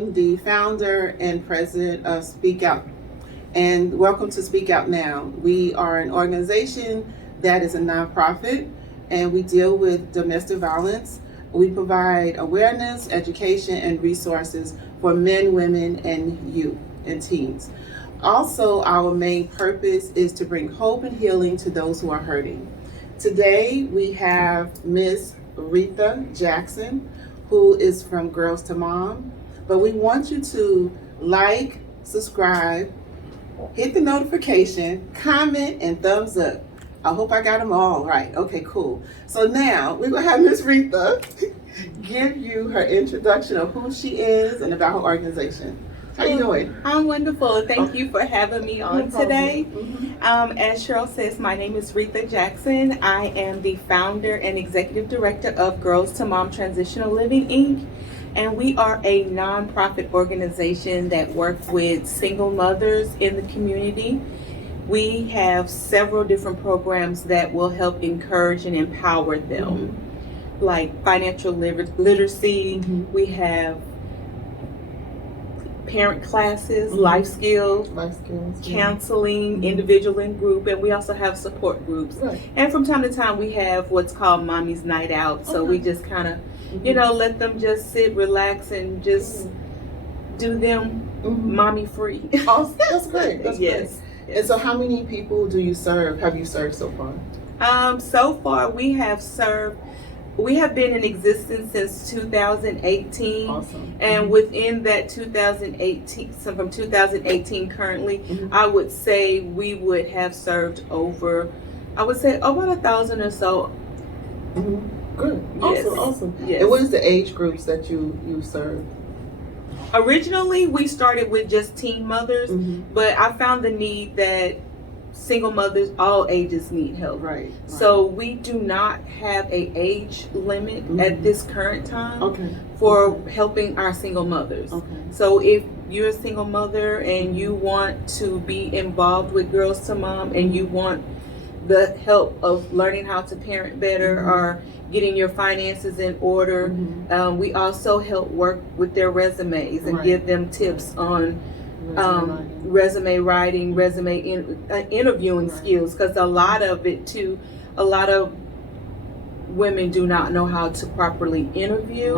am the founder and president of Speak Out. And welcome to Speak Out Now. We are an organization that is a nonprofit, and we deal with domestic violence. We provide awareness, education, and resources for men, women, and youth and teens. Also, our main purpose is to bring hope and healing to those who are hurting. Today, we have Miss Reathia Jackson, who is from Girlz to Mom. But we want you to like, subscribe, hit the notification, comment, and thumbs up. I hope I got them all right. Okay, cool. So now we're gonna have Miss Reathia give you her introduction of who she is and about her organization. How you doing? I'm wonderful. Thank you for having me on today. As Cheryl says, my name is Reathia Jackson. I am the founder and executive director of Girlz to Mom Transitional Living, Inc. And we are a nonprofit organization that works with single mothers in the community. We have several different programs that will help encourage and empower them, like financial literacy. We have parent classes, life skills, counseling, individual and group, and we also have support groups. And from time to time, we have what's called Mommy's Night Out. So we just kind of, let them just sit, relax, and just do them mommy free. Awesome. That's great. That's great. And so how many people do you serve, have you served so far? So far, we have been in existence since 2018. Awesome. And within that 2018, so from 2018 currently, I would say we would have served over, about 1,000 or so. Good. Yes. Awesome. Yes. And what is the age groups that you serve? Originally, we started with just teen mothers, but I found the need that single mothers, all ages need help. Right. So we do not have a age limit at this current time for helping our single mothers. So if you're a single mother and you want to be involved with Girlz to Mom and you want the help of learning how to parent better or getting your finances in order, we also help work with their resumes and give them tips on resume writing, resume interviewing skills, because a lot of women do not know how to properly interview,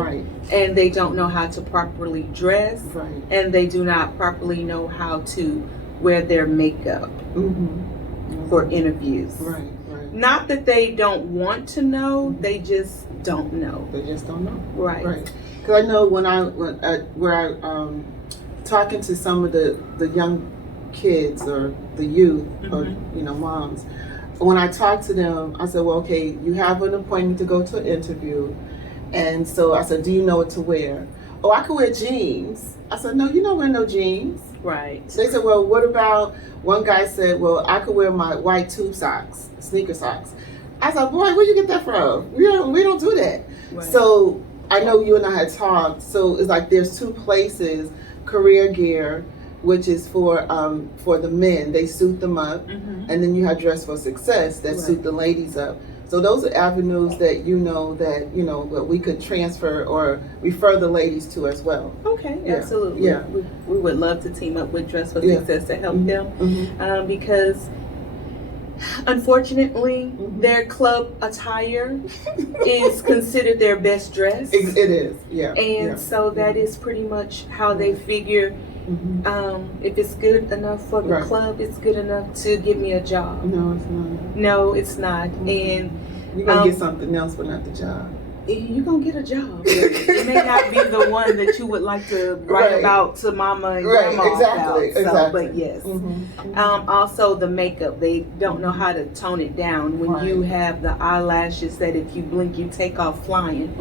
and they don't know how to properly dress, and they do not properly know how to wear their makeup for interviews. Not that they don't want to know, they just don't know. They just don't know. Right. Because I know when I talking to some of the young kids or the youth or moms, when I talk to them, I said, well, okay, you have an appointment to go to an interview, and so I said, do you know what to wear? Oh, I could wear jeans. I said, no, you don't wear no jeans. Right. So they said, well, what about, one guy said, well, I could wear my white tube socks, sneaker socks. I said, boy, where you get that from? We don't do that. So I know you and I had talked, so it's like there's two places, Career Gear, which is for the men, they suit them up, and then you have Dress for Success that suit the ladies up. So those are avenues that that we could transfer or refer the ladies to as well. Okay, absolutely. Yeah, we would love to team up with Dress for Success to help them because unfortunately their club attire is considered their best dress. It is, and so that is pretty much how they figure. If it's good enough for the club, it's good enough to give me a job. No, it's not. No, it's not. And you're gonna get something else, but not the job. You're gonna get a job. It may not be the one that you would like to write about to mama and grandma about. But yes. Also the makeup, they don't know how to tone it down. When you have the eyelashes that if you blink you take off flying,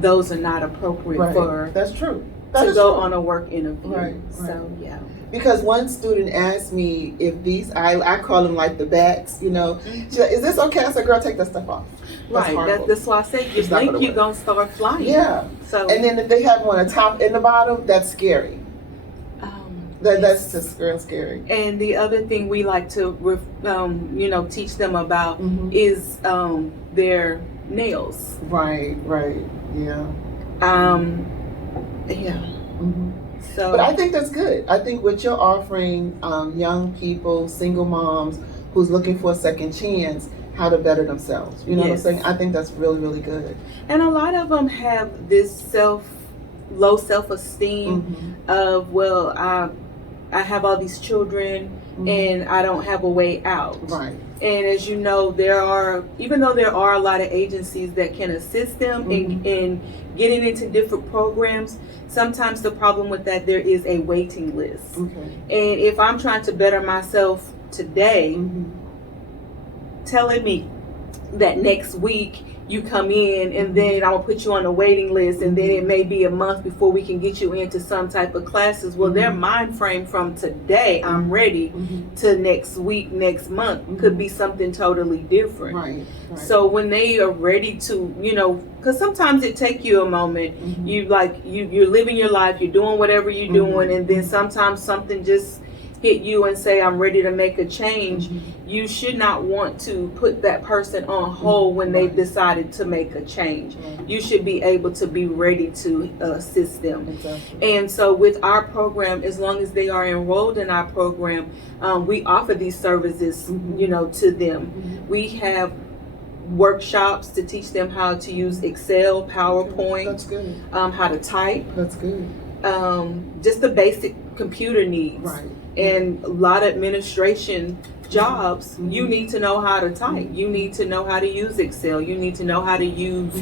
those are not appropriate for that's true. to go on a work interview. So yeah. Because one student asked me if these, I call them like the bats, She's like, is this okay? I said, girl, take that stuff off. That's why I said you blink, you're going to start flying. Yeah. So, and then if they have them on the top and the bottom, that's scary. That's just real scary. And the other thing we like to, teach them about is their nails. Right. Yeah. Yeah. So, but I think that's good. I think what you're offering young people, single moms who's looking for a second chance, how to better themselves. You know what I'm saying? I think that's really, really good. And a lot of them have this low self-esteem of, well, I have all these children and I don't have a way out. Right. And as you know, even though there are a lot of agencies that can assist them in getting into different programs, sometimes the problem with that, there is a waiting list. And if I'm trying to better myself today, telling me that next week you come in and then I'll put you on a waiting list and then it may be a month before we can get you into some type of classes. Well, their mind frame from today, I'm ready, to next week, next month could be something totally different. Right. So when they are ready to, because sometimes it take you a moment, you're living your life, you're doing whatever you're doing, and then sometimes something just hit you and say, I'm ready to make a change. You should not want to put that person on hold when they've decided to make a change. You should be able to be ready to assist them. And so with our program, as long as they are enrolled in our program, we offer these services, to them. We have workshops to teach them how to use Excel, PowerPoint, That's good. How to type. That's good. Just the basic computer needs. Right. And a lot of administration jobs, you need to know how to type. You need to know how to use Excel. You need to know how to use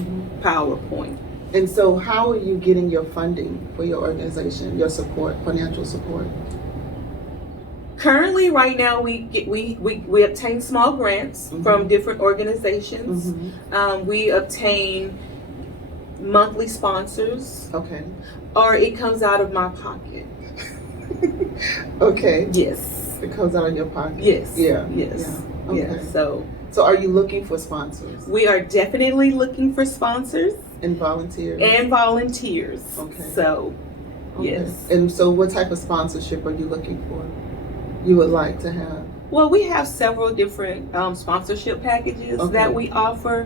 PowerPoint. And so how are you getting your funding for your organization, your support, financial support? Currently, right now, we obtain small grants from different organizations. We obtain monthly sponsors. Okay. Or it comes out of my pocket. Okay. Yes. It comes out of your pocket. Yes. Yeah. Yes. Yeah. Okay. Yeah. So are you looking for sponsors? We are definitely looking for sponsors. And volunteers? And volunteers. Okay. So, yes. And so what type of sponsorship are you looking for? You would like to have? Well, we have several different sponsorship packages that we offer.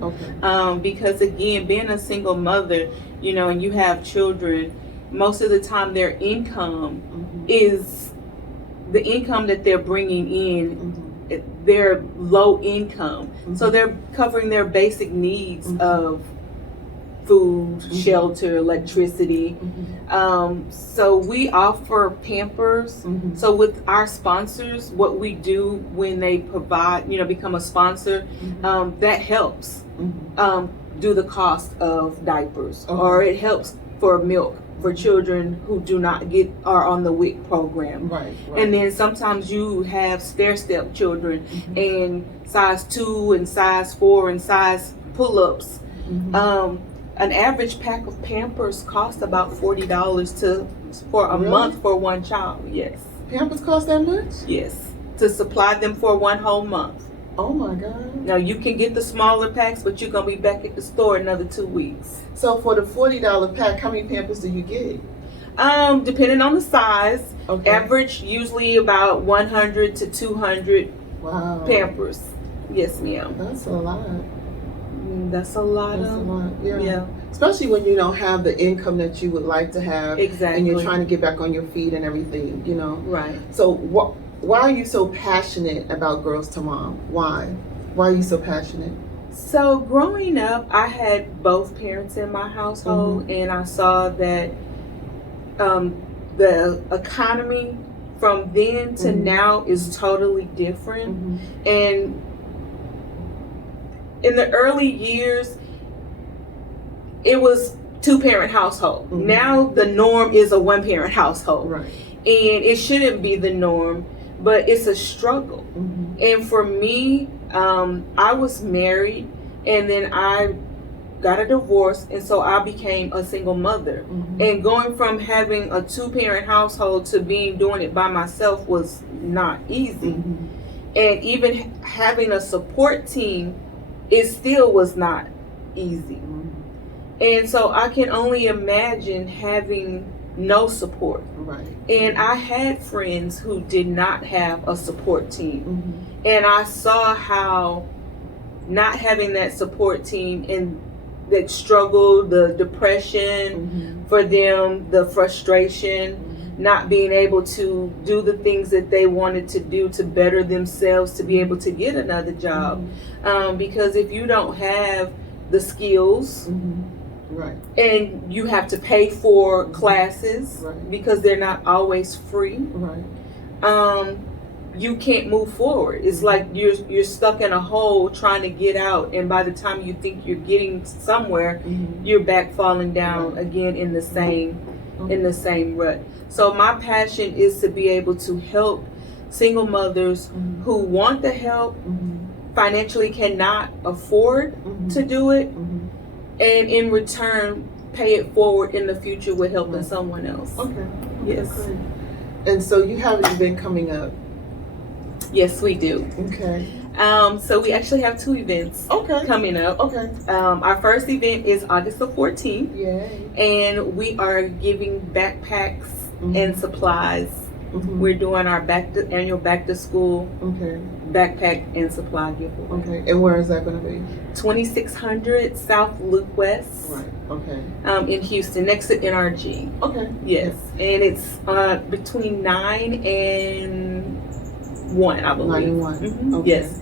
Because again, being a single mother, and you have children, most of the time their income is the income that they're bringing in. They're low income, so they're covering their basic needs of food, shelter, electricity. So we offer Pampers. So with our sponsors, what we do when they provide, become a sponsor, that helps do the cost of diapers, or it helps for milk for children who are on the WIC program. Right. And then sometimes you have stair-step children and size 2 and size 4 and size pull-ups. An average pack of Pampers costs about $40 for a month for one child. Yes. Pampers cost that much? Yes. To supply them for one whole month. Oh my God. Now you can get the smaller packs, but you're gonna be back at the store another 2 weeks. So for the $40 pack, how many Pampers do you get? Depending on the size. Average usually about 100 to 200 Pampers. Yes, ma'am. That's a lot. That's a lot. Yeah. Especially when you don't have the income that you would like to have. Exactly. And you're trying to get back on your feet and everything, Right. So why are you so passionate about Girlz to Mom? Why? Why are you so passionate? So growing up, I had both parents in my household, and I saw that the economy from then to now is totally different. And in the early years, it was 2-parent household. Now the norm is a 1-parent household. Right. And it shouldn't be the norm, but it's a struggle. And for me, I was married and then I got a divorce, and so I became a single mother. And going from having a 2-parent household to doing it by myself was not easy. And even having a support team, it still was not easy. And so I can only imagine having no support. Right. And I had friends who did not have a support team. And I saw how not having that support team and that struggle, the depression for them, the frustration, not being able to do the things that they wanted to do to better themselves to be able to get another job. Because if you don't have the skills, right, and you have to pay for classes, right, because they're not always free, right, you can't move forward. It's like you're stuck in a hole trying to get out, and by the time you think you're getting somewhere, you're back falling down again in the same rut. So my passion is to be able to help single mothers who want the help, financially cannot afford to do it, and in return pay it forward in the future with helping someone else. Okay. Yes. Okay. And so you have an event coming up. Yes, we do. Okay. So we actually have 2 events coming up. Okay. Our first event is August the 14th. Yay. And we are giving backpacks and supplies. We're doing our annual back to school backpack and supply giveaway. Okay. And where is that going to be? 2600 South Loop West. Right. Okay. In Houston, next to NRG. Okay. Yes. And it's between 9 and 1, I believe. 9 and 1. Okay. Yes.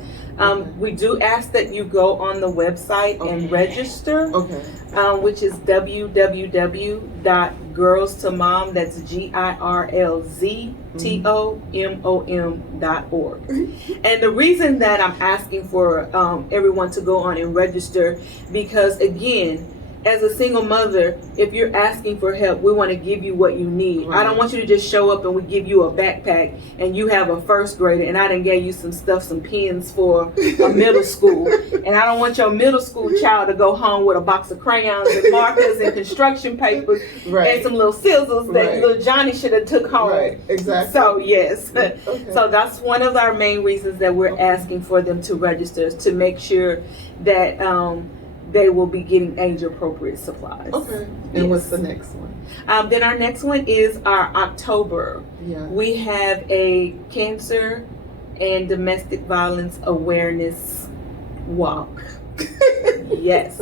We do ask that you go on the website and register, which is www.girlztomom, that's GIRLZTOMOM.org. And the reason that I'm asking for everyone to go on and register, because again, as a single mother, if you're asking for help, we want to give you what you need. I don't want you to just show up and we give you a backpack and you have a first grader and I done gave you some stuff, some pens for a middle school. And I don't want your middle school child to go home with a box of crayons and markers and construction papers and some little scissors that little Johnny should have took home. Right, exactly. So yes. So that's one of our main reasons that we're asking for them to register, to make sure that they will be getting age-appropriate supplies. Okay. And what's the next one? Then our next one is our October. Yeah. We have a cancer and domestic violence awareness walk. Yes.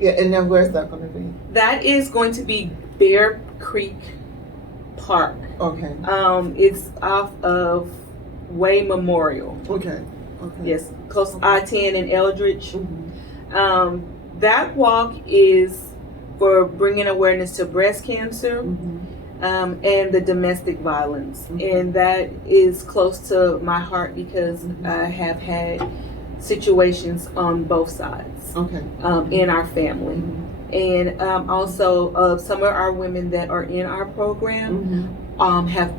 Yeah, and then where's that going to be? That is going to be Bear Creek Park. Okay. It's off of Way Memorial. Okay. Okay. Yes, close to I-10 in Eldridge. That walk is for bringing awareness to breast cancer and the domestic violence. And that is close to my heart because I have had situations on both sides in our family. And also some of our women that are in our program have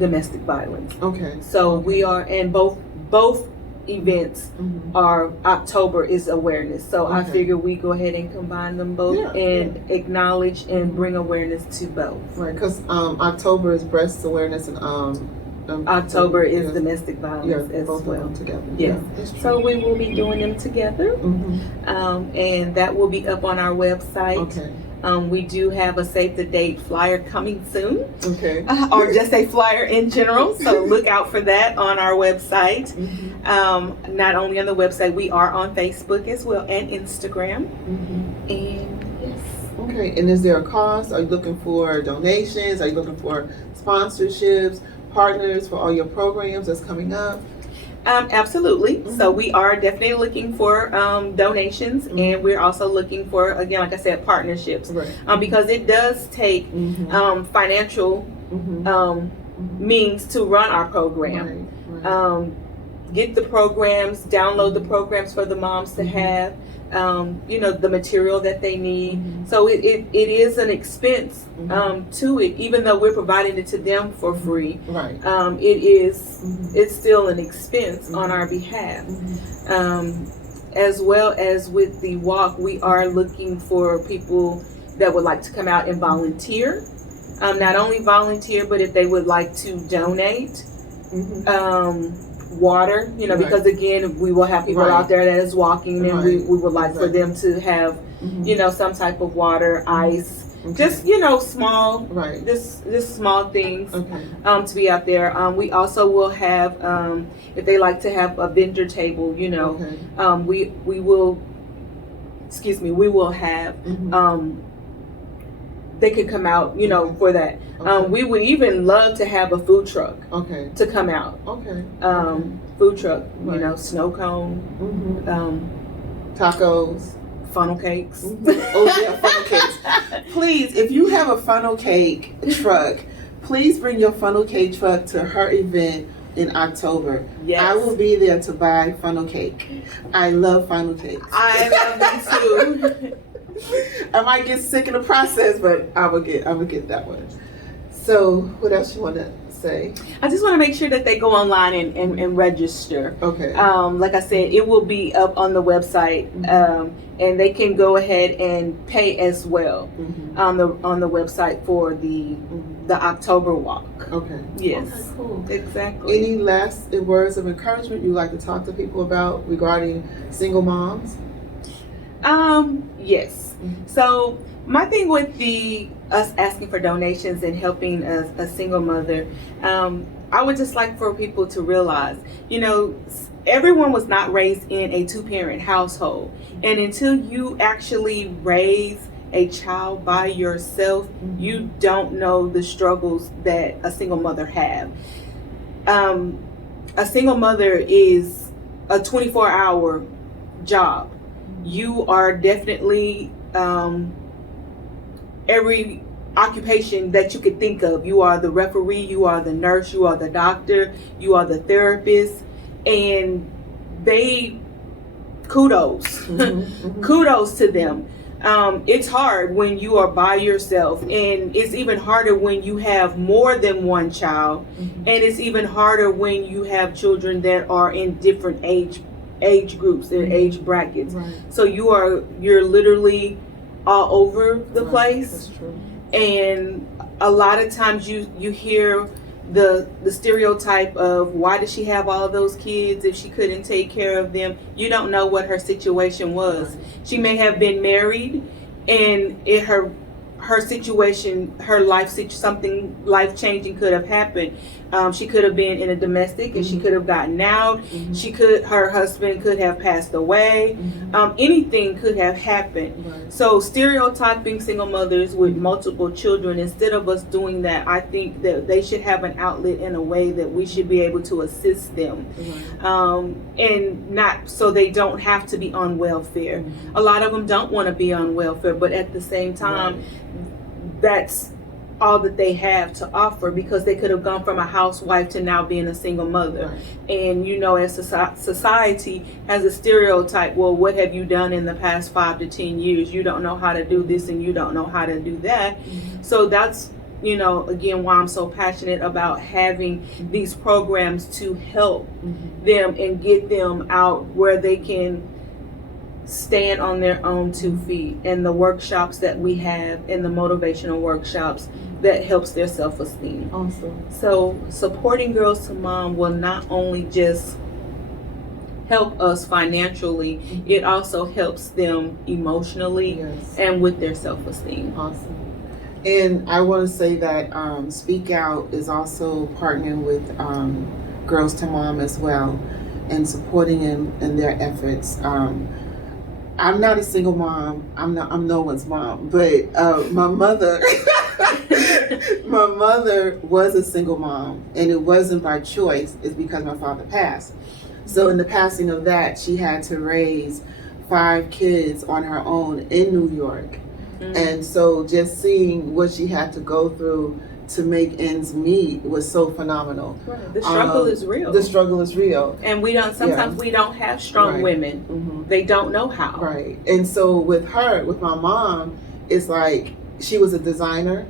domestic violence. Okay. So we are, and both events are October is awareness. So I figure we go ahead and combine them both and acknowledge and bring awareness to both. Right, because October is breast awareness and October is domestic violence as both well. of them together. Yes. So we will be doing them together, and that will be up on our website. Okay. We do have a save the date flyer coming soon. Okay. Or just a flyer in general. So look out for that on our website. Not only on the website, we are on Facebook as well and Instagram. And yes. Okay. And is there a cost? Are you looking for donations? Are you looking for sponsorships, partners for all your programs that's coming up? Absolutely. So we are definitely looking for donations, and we're also looking for, again, like I said, partnerships, because it does take financial means to run our program. Get the programs, download the programs for the moms to have, the material that they need. So it is an expense to it, even though we're providing it to them for free. Right. It's still an expense on our behalf. As well as with the walk, we are looking for people that would like to come out and volunteer. Not only volunteer, but if they would like to donate. Water, because again, we will have people out there that is walking, and we would like for them to have, some type of water, ice, just small, just small things, to be out there. We also will have, if they like to have a vendor table, we will have they could come out, you know, for that. Okay. We would even love to have a food truck to come out. Food truck, you know, snow cone, tacos, funnel cakes. Oh yeah, funnel cakes. Please, if you have a funnel cake truck, please bring your funnel cake truck to her event in October. Yes. I will be there to buy funnel cake. I love funnel cakes. I love them too. I might get sick in the process, but I will get that one. So what else you want to say? I just want to make sure that they go online and register. Okay. Like I said, it will be up on the website, and they can go ahead and pay as well on the website for the October walk. Okay. Yes. Okay, cool. Exactly. Any last words of encouragement you'd like to talk to people about regarding single moms? Yes. So my thing with us asking for donations and helping a single mother, I would just like for people to realize, you know, everyone was not raised in a two-parent household, and until you actually raise a child by yourself, you don't know the struggles that a single mother have. A single mother is a 24-hour job. You are definitely every occupation that you could think of. You are the referee, you are the nurse, you are the doctor, you are the therapist, and kudos kudos to them. It's hard when you are by yourself, and it's even harder when you have more than one child, and it's even harder when you have children that are in different age groups and age brackets. So you're literally all over the place. That's true. And a lot of times you hear the stereotype of, why does she have all those kids if she couldn't take care of them? You don't know what her situation was. She may have been married, and her situation, something life changing could have happened. She could have been in a domestic, and she could have gotten out. Her husband could have passed away. Anything could have happened. So stereotyping single mothers with multiple children, instead of us doing that, I think that they should have an outlet in a way that we should be able to assist them, and not so they don't have to be on welfare. A lot of them don't want to be on welfare, but at the same time, that's all that they have to offer, because they could have gone from a housewife to now being a single mother. And you know, as society has a stereotype, well, what have you done in the past 5 to 10 years? You don't know how to do this, and you don't know how to do that. So that's, you know, again, why I'm so passionate about having these programs to help them and get them out where they can stand on their own 2 feet. And the workshops that we have, and the motivational workshops, that helps their self-esteem. Awesome. So supporting Girlz to Mom will not only just help us financially, it also helps them emotionally and with their self-esteem. Awesome. And I want to say that Speak Out is also partnering with Girlz to Mom as well, and supporting them in their efforts. I'm not a single mom. I'm no one's mom, but my mother was a single mom, and it wasn't by choice. It's because my father passed. So in the passing of that, she had to raise 5 kids on her own in New York. And so just seeing what she had to go through to make ends meet was so phenomenal. The struggle is real. The struggle is real. And we don't have strong women. They don't know how. Right. And so with my mom, it's like she was a designer.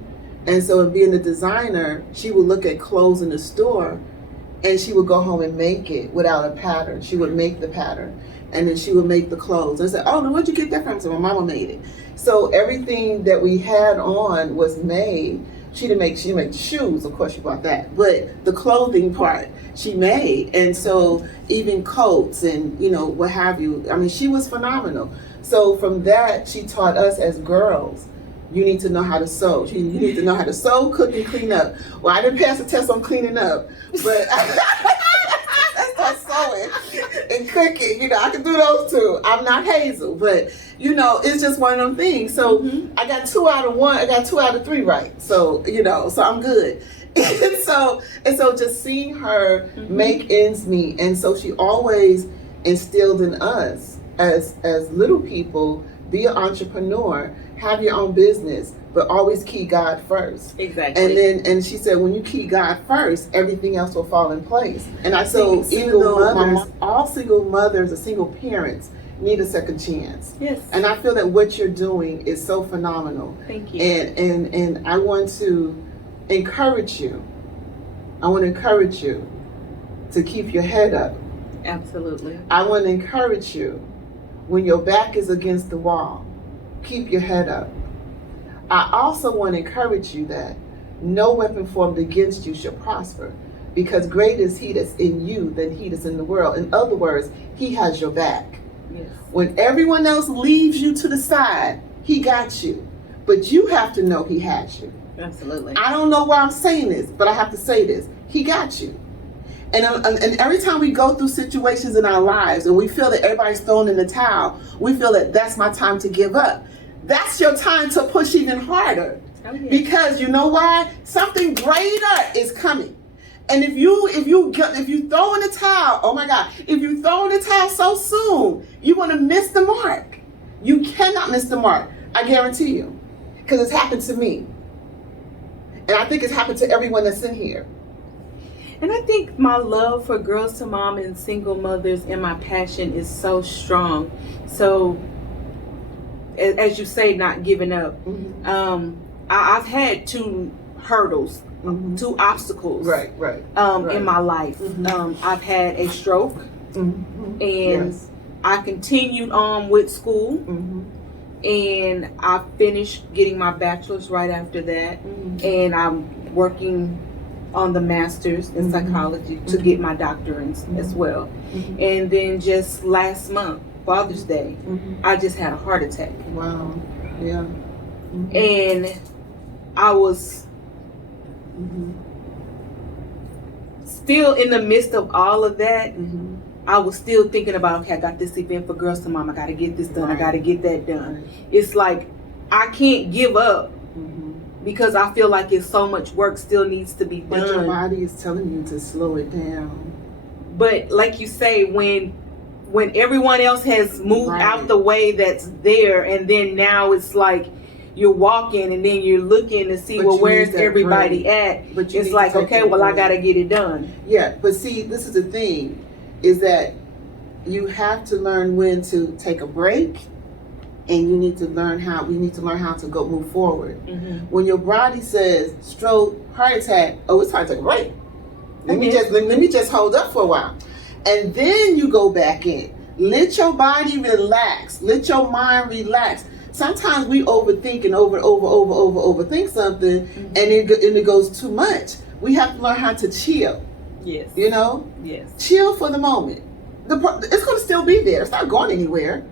And so in being a designer, she would look at clothes in the store, and she would go home and make it without a pattern. She would make the pattern, and then she would make the clothes. I said, "Oh, no, where'd you get that from?" So my mama made it. So everything that we had on was made. She didn't make the shoes, of course she bought that, but the clothing part she made. And so even coats and, you know, what have you, I mean, she was phenomenal. So from that, she taught us as girls, you need to know how to sew. You need to know how to sew, cook, and clean up. Well, I didn't pass the test on cleaning up, but I passed on sewing and cooking. You know, I can do those two. I'm not Hazel, but you know, it's just one of them things. So I got 2 out of 1. I got 2 out of 3 right. So you know, so I'm good. And so just seeing her make ends meet, and so she always instilled in us as little people, be an entrepreneur, have your own business, but always keep God first. Exactly. And she said, when you keep God first, everything else will fall in place. And I so even though all single mothers or single parents need a second chance. Yes. And I feel that what you're doing is so phenomenal. Thank you. And I want to encourage you. I want to encourage you to keep your head up. Absolutely. I want to encourage you, when your back is against the wall, keep your head up. I also want to encourage you that no weapon formed against you shall prosper, because greater is he that's in you than he that's in the world. In other words, he has your back. Yes. When everyone else leaves you to the side, he got you. But you have to know he has you. Absolutely. I don't know why I'm saying this, but I have to say this. He got you. And every time we go through situations in our lives and we feel that everybody's thrown in the towel, we feel that that's my time to give up. That's your time to push even harder. Oh, yeah. Because you know why? Something greater is coming. And if you throw in the towel, oh my God, if you throw in the towel so soon, you're going to miss the mark. You cannot miss the mark. I guarantee you. Because it's happened to me. And I think it's happened to everyone that's in here. And I think my love for Girls to Mom and single mothers and my passion is so strong. So, as you say, not giving up. I've had 2 hurdles, 2 obstacles, right. in my life. I've had a stroke, and I continued on with school, and I finished getting my bachelor's right after that, and I'm working on the master's in psychology to get my doctorate as well. And then just last month, Father's Day, I just had a heart attack. Wow. Yeah. And I was still in the midst of all of that. I was still thinking about, okay, I got this event for Girls to Mom. I got to get this done. I got to get that done. It's like I can't give up because I feel like it's so much work still needs to be done. But your body is telling you to slow it down. But like you say, when everyone else has moved out the way that's there, and then now it's like you're walking and then you're looking to see, well, where's everybody at? But it's like, okay, well, I got to get it done. Yeah, but see, this is the thing, is that you have to learn when to take a break, and we need to learn how to go move forward. When your body says stroke, heart attack, oh, it's time to take a break. Let me just hold up for a while. And then you go back in. Let your body relax. Let your mind relax. Sometimes we overthink and overthink something, and it goes too much. We have to learn how to chill. Yes. You know? Yes. Chill for the moment. It's going to still be there. It's not going anywhere.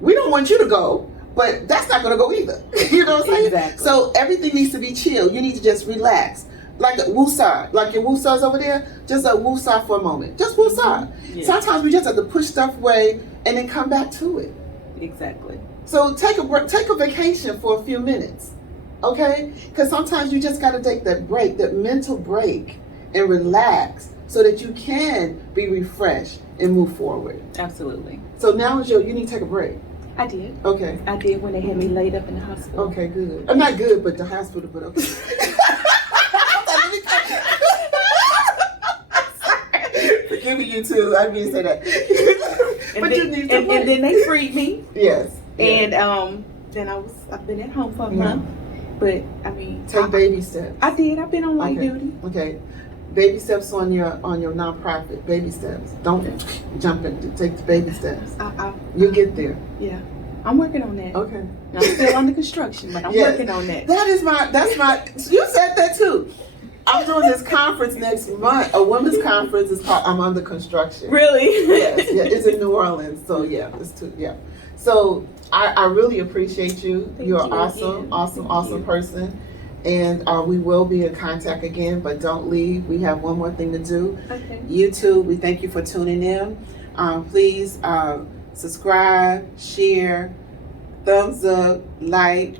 We don't want you to go, but that's not going to go either. You know what I'm saying? Exactly. So everything needs to be chill. You need to just relax. Like a woosah, like your woosahs over there, just a woosah for a moment. Just woosah. Yeah. Sometimes we just have to push stuff away and then come back to it. Exactly. So take a vacation for a few minutes, okay? Because sometimes you just got to take that break, that mental break, and relax so that you can be refreshed and move forward. Absolutely. So now you need to take a break. I did. Okay. I did when they had me laid up in the hospital. Okay, good. I'm not good, but the hospital, but okay. Forgiving you too. I didn't say that. But you need to and then they freed me. Yes. And then I've been at home for a month. But I mean, take baby steps. I did. I've been on light duty. Okay. Baby steps on your nonprofit. Baby steps. Don't jump in. Take the baby steps. You'll get there. Yeah. I'm working on that. Okay. I'm still under construction, but I'm working on that. That's my you said that too. I'm doing this conference next month, a women's conference. It's called I'm Under Construction. Really? Yes, yeah, it's in New Orleans. So yeah, So I really appreciate you. You're awesome person. And we will be in contact again, but don't leave. We have one more thing to do. Okay. YouTube, we thank you for tuning in. Please subscribe, share, thumbs up, like,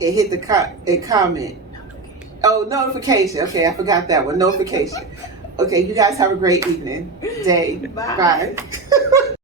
and hit the comment. Oh, notification. Okay, I forgot that one. Notification. Okay, you guys have a great evening. Day. Bye. Bye.